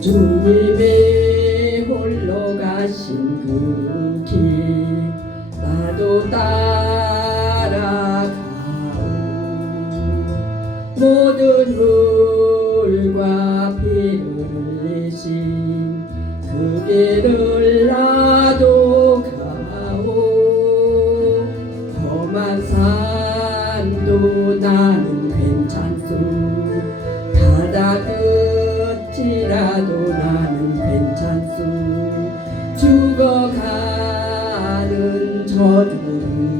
주님이 홀로 가신 그 길 나도 따라가오. 모든 물과 피를 흘리신 그 길을 나도 가오. 험한 산도 나는 괜찮소. 바다 죽어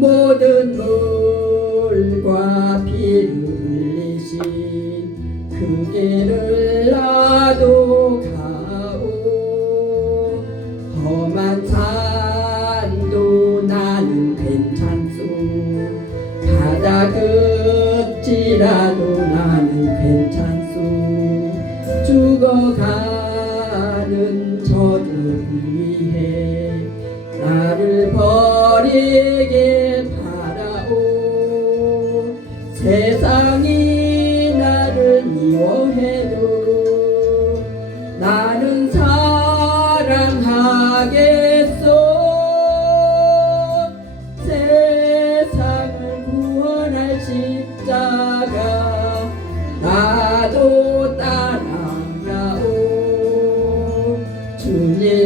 모든 물과 피를 흘리신 그 길을 나도 가오. 험한 산도 나는 괜찮소. 바다 끝이라도 나는 괜찮소. 죽어가는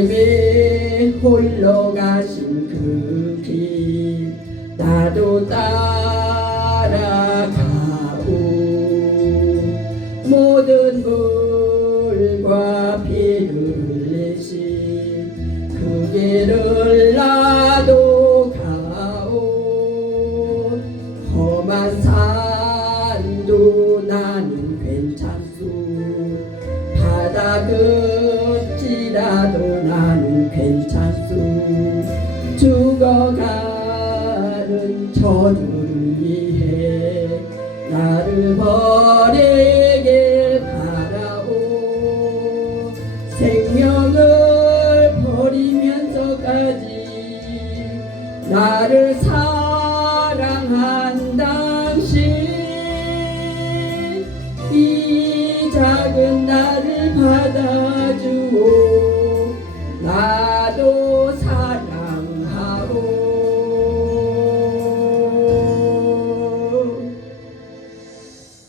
주님이 홀로 가신 그 길 나도 따라가오. 모든 물과 피를 흘리신 그 길을 나도 가오. 험한 산도 나는 괜찮소. 바다 끝이라도 죽어가는 저주를 위해 나를 버리길 바라오. 생명을 버리면서까지 나를 사랑한 당신 이 작은 나를 받아주오.